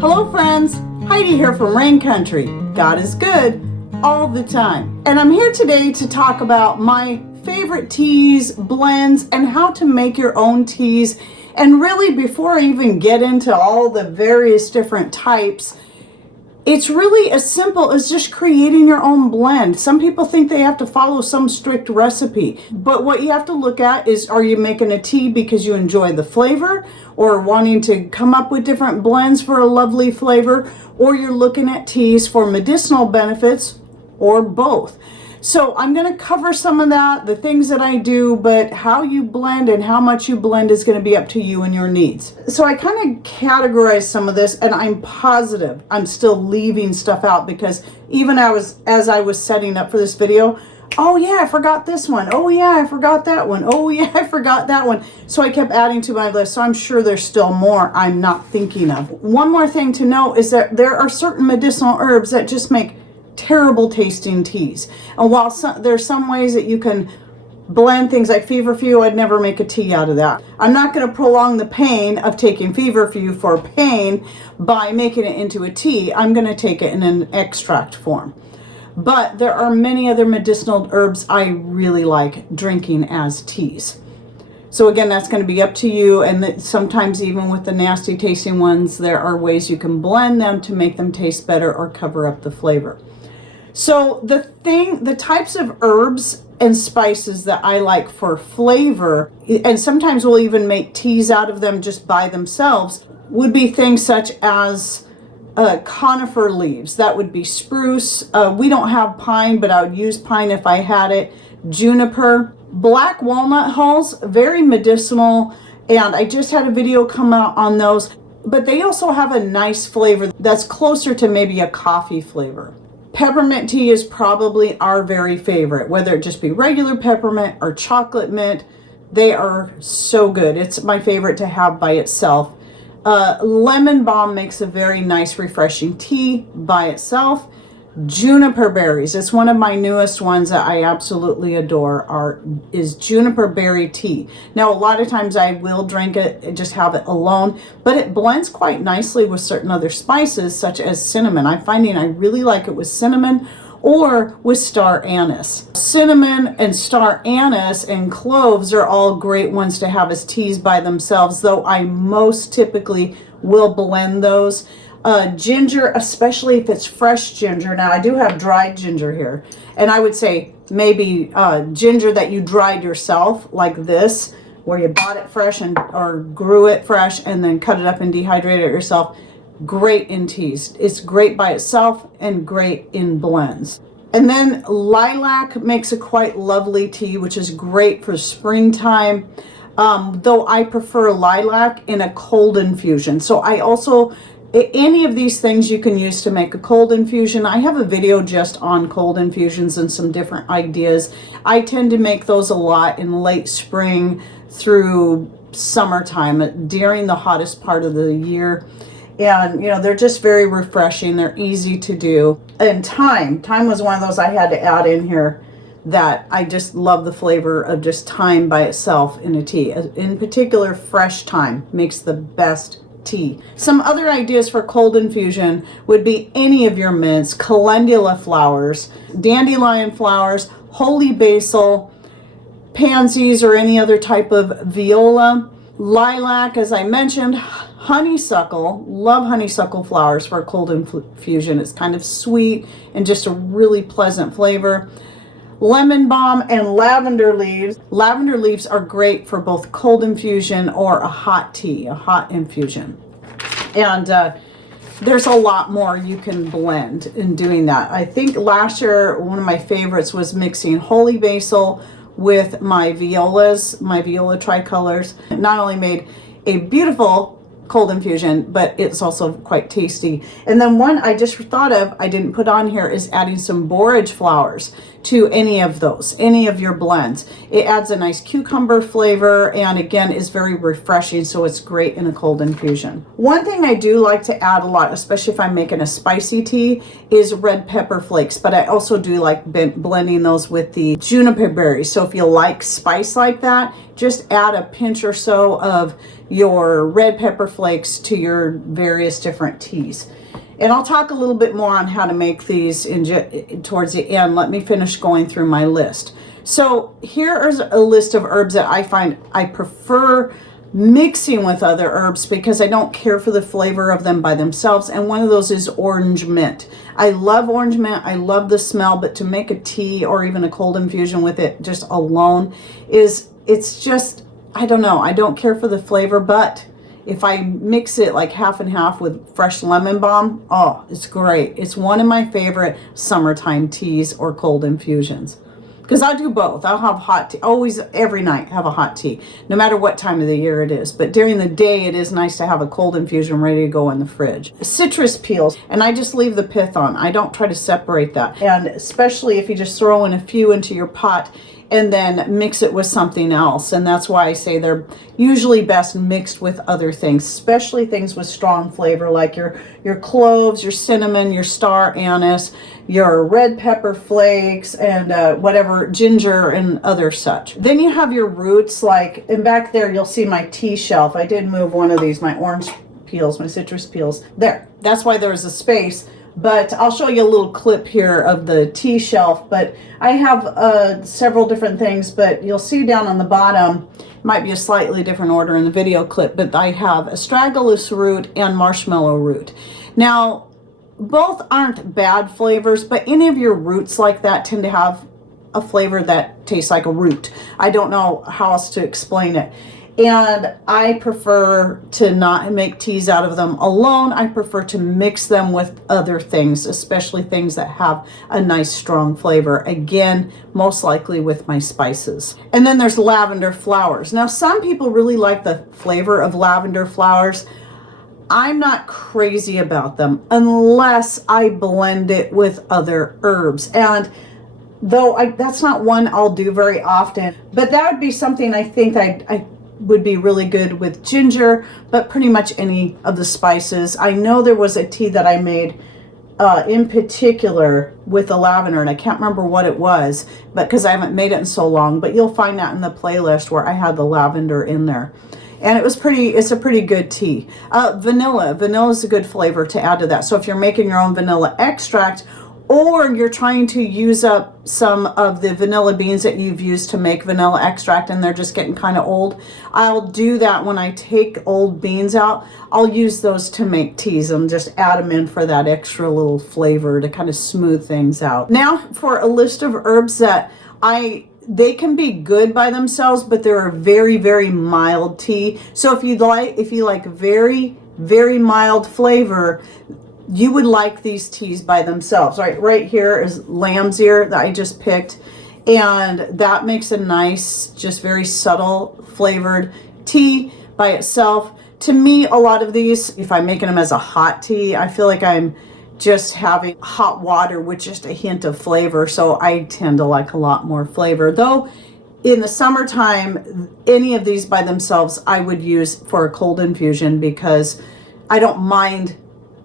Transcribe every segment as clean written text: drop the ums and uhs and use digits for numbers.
Hello friends, Heidi here from Rain Country. God is good all the time. And I'm here today to talk about my favorite teas, blends, and how to make your own teas. And really, before I even get into all the various different types, it's really as simple as just creating your own blend. Some people think they have to follow some strict recipe, but what you have to look at is, are you making a tea because you enjoy the flavor or wanting to come up with different blends for a lovely flavor, or you're looking at teas for medicinal benefits, or both. So I'm going to cover some of that, the things that I do, but how you blend and how much you blend is going to be up to you and your needs. So I kind of categorize some of this, and I'm positive I'm still leaving stuff out because even as I was setting up for this video, oh yeah, I forgot this one. Oh yeah, I forgot that one. Oh yeah, I forgot that one. So I kept adding to my list. So I'm sure there's still more I'm not thinking of. One more thing to know is that there are certain medicinal herbs that just make terrible tasting teas. And while there's some ways that you can blend things like feverfew, I'd never make a tea out of that. I'm not going to prolong the pain of taking feverfew for pain by making it into a tea. I'm going to take it in an extract form. But there are many other medicinal herbs I really like drinking as teas. So again, that's going to be up to you, and sometimes even with the nasty tasting ones, there are ways you can blend them to make them taste better or cover up the flavor. So the types of herbs and spices that I like for flavor, and sometimes we'll even make teas out of them just by themselves, would be things such as conifer leaves. That would be spruce. We don't have pine, but I would use pine if I had it. Juniper. Black walnut hulls, very medicinal, and I just had a video come out on those, but they also have a nice flavor that's closer to maybe a coffee flavor. Peppermint tea is probably our very favorite, whether it just be regular peppermint or chocolate mint. They are so good. It's my favorite to have by itself. Lemon balm makes a very nice refreshing tea by itself. Juniper berries, it's one of my newest ones that I absolutely adore, is juniper berry tea. Now a lot of times I will drink it and just have it alone, but it blends quite nicely with certain other spices such as cinnamon. I'm finding I really like it with cinnamon or with star anise. Cinnamon and star anise and cloves are all great ones to have as teas by themselves, though I most typically will blend those. Ginger, especially if it's fresh ginger. Now I do have dried ginger here, and I would say maybe ginger that you dried yourself, like this, where you bought it fresh or grew it fresh and then cut it up and dehydrated it yourself. Great in teas. It's great by itself and great in blends. And then lilac makes a quite lovely tea, which is great for springtime, though I prefer lilac in a cold infusion. So I also, any of these things you can use to make a cold infusion. I have a video just on cold infusions and some different ideas. I tend to make those a lot in late spring through summertime, during the hottest part of the year. And you know, they're just very refreshing. They're easy to do. And thyme was one of those I had to add in here, that I just love the flavor of just thyme by itself in a tea. In particular, fresh thyme makes the best tea. Some other ideas for cold infusion would be any of your mints, calendula flowers, dandelion flowers, holy basil, pansies, or any other type of viola, lilac, as I mentioned, honeysuckle. Love honeysuckle flowers for a cold infusion. It's kind of sweet and just a really pleasant flavor. Lemon balm and lavender leaves. Lavender leaves are great for both cold infusion or a hot tea, a hot infusion. And there's a lot more you can blend in doing that. I think last year one of my favorites was mixing holy basil with my violas, my viola tricolors. It not only made a beautiful cold infusion, but it's also quite tasty. And then one I just thought of, I didn't put on here, is adding some borage flowers. to any of those, any of your blends. It adds a nice cucumber flavor, and again is very refreshing, so it's great in a cold infusion. One thing I do like to add a lot, especially if I'm making a spicy tea, is red pepper flakes, but I also do like blending those with the juniper berries. So if you like spice like that, just add a pinch or so of your red pepper flakes to your various different teas. And I'll talk a little bit more on how to make these towards the end. Let me finish going through my list. So here is a list of herbs that I find I prefer mixing with other herbs because I don't care for the flavor of them by themselves. And one of those is orange mint. I love orange mint. I love the smell, but to make a tea or even a cold infusion with it just alone it's just, I don't know. I don't care for the flavor, but if I mix it like half and half with fresh lemon balm, oh, it's great. It's one of my favorite summertime teas or cold infusions. Because I do both. I'll have hot tea, always, every night have a hot tea, no matter what time of the year it is. But during the day, it is nice to have a cold infusion ready to go in the fridge. Citrus peels, and I just leave the pith on. I don't try to separate that. And especially if you just throw in a few into your pot, and then mix it with something else. And that's why I say they're usually best mixed with other things, especially things with strong flavor like your cloves, your cinnamon, your star anise, your red pepper flakes, and whatever, ginger and other such. Then you have your roots, like, and back there you'll see my tea shelf. I did move one of these, my orange peels, my citrus peels. There, that's why there was a space. But I'll show you a little clip here of the tea shelf. But I have several different things, but you'll see down on the bottom, might be a slightly different order in the video clip, but I have astragalus root and marshmallow root. Now, both aren't bad flavors, but any of your roots like that tend to have a flavor that tastes like a root. I don't know how else to explain it. And I prefer to not make teas out of them alone. I prefer to mix them with other things, especially things that have a nice strong flavor. Again, most likely with my spices. And then there's lavender flowers. Now, some people really like the flavor of lavender flowers. I'm not crazy about them unless I blend it with other herbs. And though that's not one I'll do very often, but that would be something I think I would be really good with ginger, but pretty much any of the spices. I know there was a tea that I made in particular with the lavender, and I can't remember what it was, but because I haven't made it in so long, but you'll find that in the playlist where I had the lavender in there. And it's a pretty good tea. Vanilla is a good flavor to add to that. So if you're making your own vanilla extract, or you're trying to use up some of the vanilla beans that you've used to make vanilla extract and they're just getting kind of old, I'll do that when I take old beans out. I'll use those to make teas and just add them in for that extra little flavor to kind of smooth things out. Now for a list of herbs that they can be good by themselves, but they're a very, very mild tea. So if you like very, very mild flavor, you would like these teas by themselves. Right here is lamb's ear that I just picked, and that makes a nice, just very subtle flavored tea by itself. To me, a lot of these, if I'm making them as a hot tea, I feel like I'm just having hot water with just a hint of flavor, so I tend to like a lot more flavor. Though in the summertime, any of these by themselves I would use for a cold infusion because I don't mind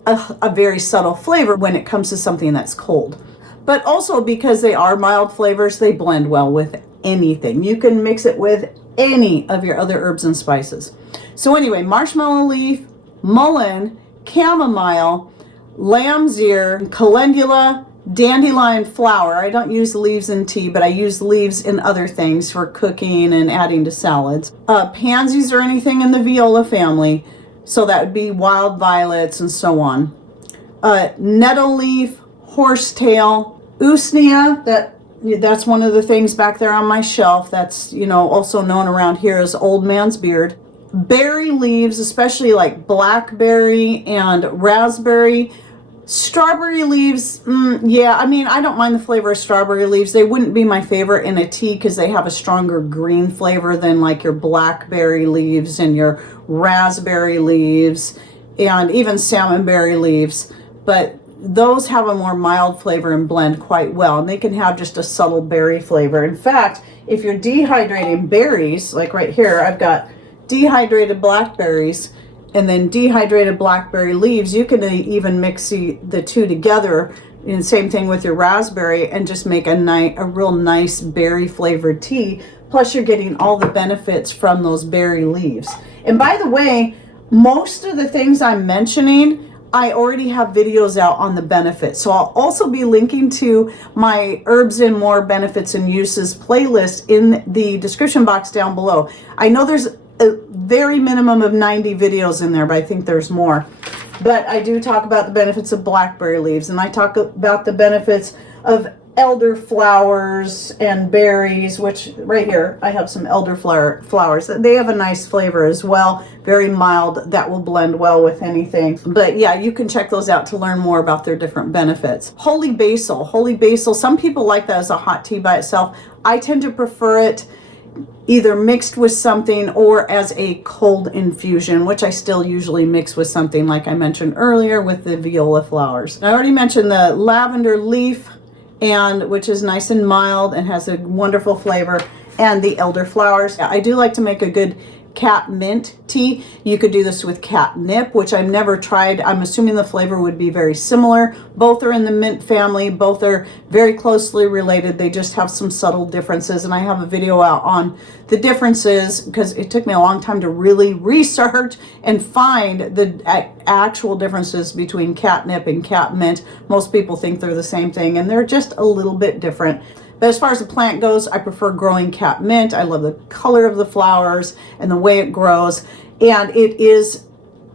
a very subtle flavor when it comes to something that's cold. But also because they are mild flavors, they blend well with anything. You can mix it with any of your other herbs and spices. So anyway, marshmallow leaf, mullein, chamomile, lamb's ear, calendula, dandelion flower. I don't use leaves in tea, but I use leaves in other things for cooking and adding to salads. Pansies or anything in the viola family. So that would be wild violets and so on. Nettle leaf, horsetail, usnea, that's one of the things back there on my shelf. That's, also known around here as old man's beard. Berry leaves, especially like blackberry and raspberry. Strawberry leaves, I don't mind the flavor of strawberry leaves. They wouldn't be my favorite in a tea because they have a stronger green flavor than like your blackberry leaves and your raspberry leaves and even salmonberry leaves. But those have a more mild flavor and blend quite well, and they can have just a subtle berry flavor. In fact, if you're dehydrating berries, like right here, I've got dehydrated blackberries and then dehydrated blackberry leaves. You can even mix the two together, and same thing with your raspberry, and just make a real nice berry flavored tea. Plus you're getting all the benefits from those berry leaves. And by the way, most of the things I'm mentioning, I already have videos out on the benefits. So I'll also be linking to my Herbs and More Benefits and Uses playlist in the description box down below. I know there's a very minimum of 90 videos in there, but I think there's more. But I do talk about the benefits of blackberry leaves, and I talk about the benefits of elderflowers and berries, which right here I have some elderflowers. They have a nice flavor as well, very mild, that will blend well with anything. But yeah, you can check those out to learn more about their different benefits. Holy basil, some people like that as a hot tea by itself. I tend to prefer it either mixed with something or as a cold infusion, which I still usually mix with something like I mentioned earlier with the viola flowers. I already mentioned the lavender leaf, and which is nice and mild and has a wonderful flavor, and the elderflowers. I do like to make a good catmint tea. You could do this with catnip, which I've never tried. I'm assuming the flavor would be very similar. Both are in the mint family. Both are very closely related. They just have some subtle differences, and I have a video out on the differences because it took me a long time to really research and find the actual differences between catnip and catmint. Most people think they're the same thing, and they're just a little bit different. But as far as the plant goes, I prefer growing catmint. I love the color of the flowers and the way it grows. And it is,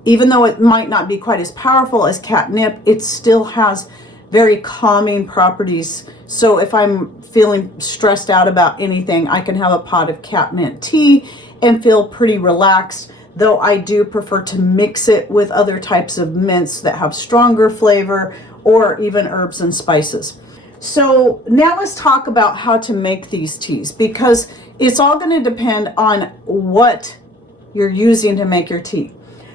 even though it might not be quite as powerful as catnip, it still has very calming properties. So if I'm feeling stressed out about anything, I can have a pot of catmint tea and feel pretty relaxed. Though I do prefer to mix it with other types of mints that have stronger flavor, or even herbs and spices. So now let's talk about how to make these teas, because it's all going to depend on what you're using to make your tea.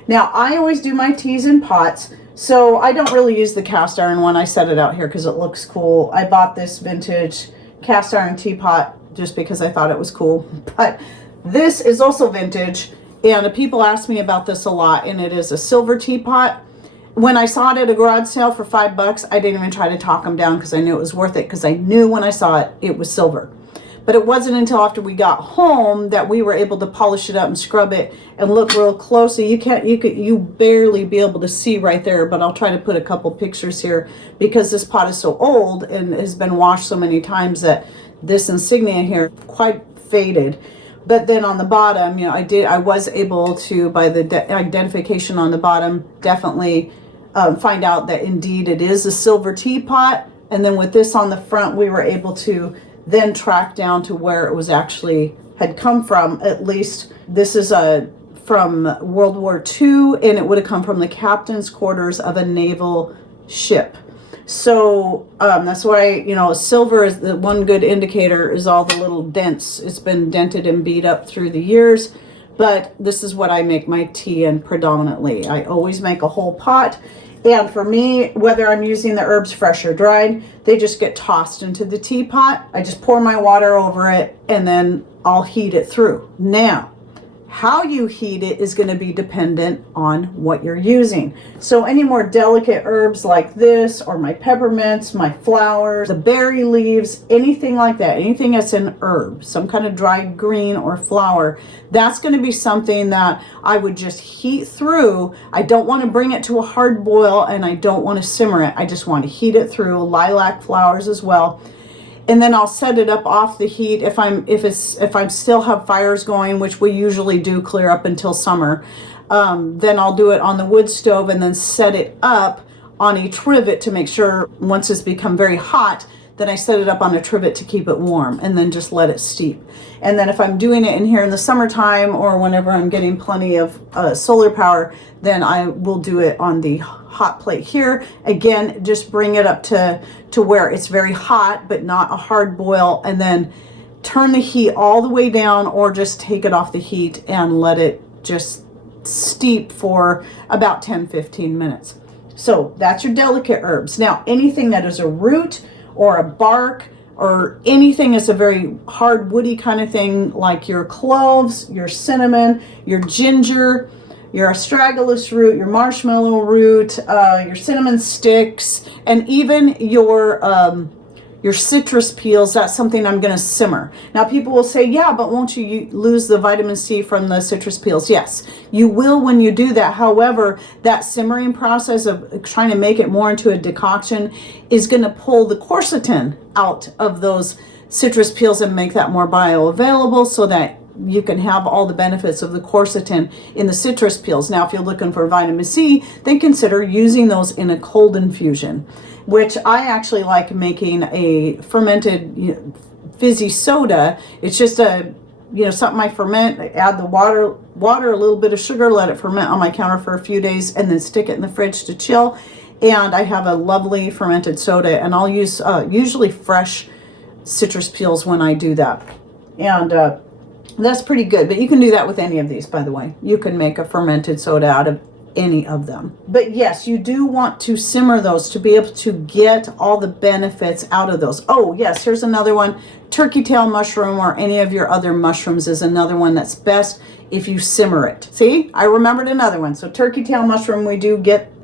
Now, I always do my teas in pots, so I don't really use the cast iron one. I set it out here because it looks cool. I bought this vintage cast iron teapot just because I thought it was cool. But this is also vintage, and people ask me about this a lot, and it is a silver teapot. When I saw it at a garage sale for $5, I didn't even try to talk them down because I knew it was worth it, because I knew when I saw it, it was silver. But it wasn't until after we got home that we were able to polish it up and scrub it and look real closely. You barely be able to see right there, but I'll try to put a couple pictures here because this pot is so old and has been washed so many times that this insignia here quite faded. But then on the bottom, you know, I was able to, by the identification on the bottom, definitely find out that indeed it is a silver teapot. And then with this on the front, we were able to then track down to where it was actually had come from. At least this is from World War II, and it would have come from the captain's quarters of a naval ship. So that's why, you know, silver is the one good indicator, is all the little dents. It's been dented and beat up through the years, but this is what I make my tea in predominantly. I always make a whole pot. And for me, whether I'm using the herbs fresh or dried, they just get tossed into the teapot. I just pour my water over it, and then I'll heat it through. Now, how you heat it is going to be dependent on what you're using. So any more delicate herbs like this, or my peppermints, my flowers, the berry leaves, anything like that, anything that's an herb, some kind of dried green or flower, that's going to be something that I would just heat through. I don't want to bring it to a hard boil, and I don't want to simmer it. I just want to heat it through. Lilac flowers as well. And then I'll set it up off the heat if I still have fires going, which we usually do clear up until summer. Then I'll do it on the wood stove and then set it up on a trivet to make sure once it's become very hot, then I set it up on a trivet to keep it warm, and then just let it steep. And then if I'm doing it in here in the summertime, or whenever I'm getting plenty of solar power, then I will do it on the hot plate here. Again, just bring it up to where it's very hot, but not a hard boil, and then turn the heat all the way down, or just take it off the heat and let it just steep for about 10-15 minutes. So that's your delicate herbs. Now, anything that is a root or a bark or anything is a very hard woody kind of thing, like your cloves, your cinnamon, your ginger, your astragalus root, your marshmallow root, your cinnamon sticks, and even your citrus peels. That's something I'm going to simmer. Now people will say, yeah, but won't you lose the vitamin C from the citrus peels? Yes, you will when you do that. However, that simmering process of trying to make it more into a decoction is going to pull the quercetin out of those citrus peels and make that more bioavailable, so that you can have all the benefits of the quercetin in the citrus peels. Now, if you're looking for vitamin C, then consider using those in a cold infusion, which I actually like making a fermented fizzy soda. It's just something I ferment. I add the water, a little bit of sugar, let it ferment on my counter for a few days, and then stick it in the fridge to chill. And I have a lovely fermented soda, and I'll use usually fresh citrus peels when I do that. And that's pretty good, but you can do that with any of these, by the way. You can make a fermented soda out of any of them. But yes, you do want to simmer those to be able to get all the benefits out of those. Oh yes, here's another one. Turkey tail mushroom, or any of your other mushrooms, is another one that's best if you simmer it. See, I remembered another one. So turkey tail mushroom, we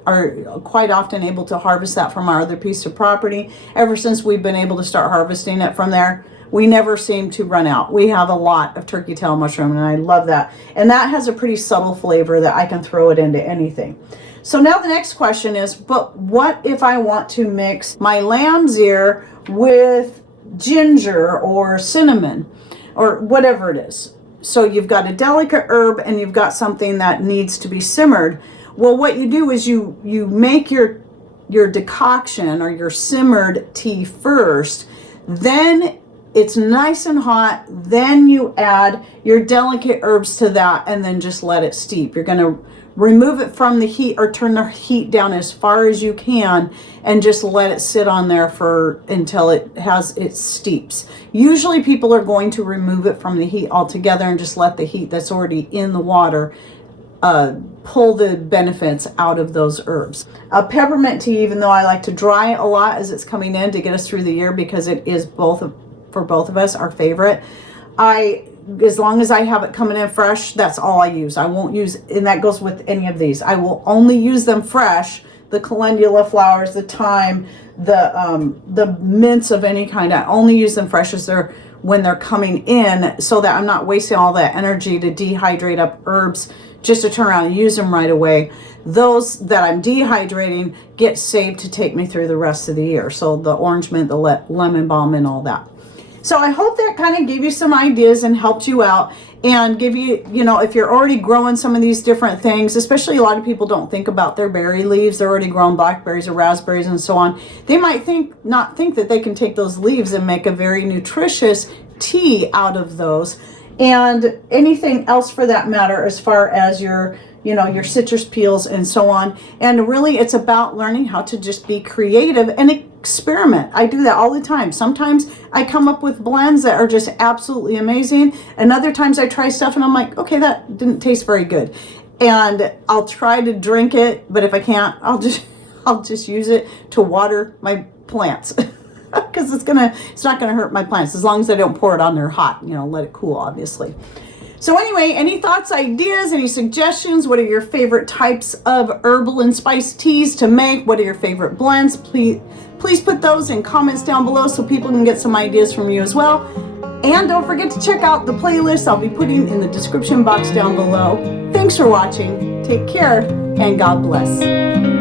are quite often able to harvest that from our other piece of property. Ever since we've been able to start harvesting it from there, we never seem to run out. We have a lot of turkey tail mushroom, and I love that. And that has a pretty subtle flavor that I can throw it into anything. So now the next question is, but what if I want to mix my lamb's ear with ginger or cinnamon or whatever it is? So you've got a delicate herb and you've got something that needs to be simmered. Well, what you do is you make your decoction or your simmered tea first, then it's nice and hot, then you add your delicate herbs to that, and then just let it steep. You're going to remove it from the heat, or turn the heat down as far as you can, and just let it sit on there until it steeps. Usually people are going to remove it from the heat altogether and just let the heat that's already in the water pull the benefits out of those herbs. Peppermint tea, even though I like to dry it a lot as it's coming in to get us through the year, because it is for both of us our favorite. As long as I have it coming in fresh, that's all I use. I won't use, and that goes with any of these, I will only use them fresh. The calendula flowers, the thyme, the mints of any kind, I only use them fresh when they're coming in, so that I'm not wasting all that energy to dehydrate up herbs just to turn around and use them right away. Those that I'm dehydrating get saved to take me through the rest of the year. So the orange mint, the lemon balm, and all that. So I hope that kind of gave you some ideas and helped you out, and give you, if you're already growing some of these different things, especially a lot of people don't think about their berry leaves. They're already growing blackberries or raspberries and so on. They might not think that they can take those leaves and make a very nutritious tea out of those, and anything else for that matter, as far as your citrus peels and so on. And really, it's about learning how to just be creative and experiment. I do that all the time. Sometimes I come up with blends that are just absolutely amazing, and other times I try stuff and I'm like, okay, that didn't taste very good, and I'll try to drink it, but if I can't, I'll just use it to water my plants. Because it's not gonna hurt my plants, as long as I don't pour it on there hot. Let it cool, obviously. So anyway, any thoughts, ideas, any suggestions? What are your favorite types of herbal and spice teas to make? What are your favorite blends? Please put those in comments down below so people can get some ideas from you as well. And don't forget to check out the playlist I'll be putting in the description box down below. Thanks for watching. Take care, and God bless.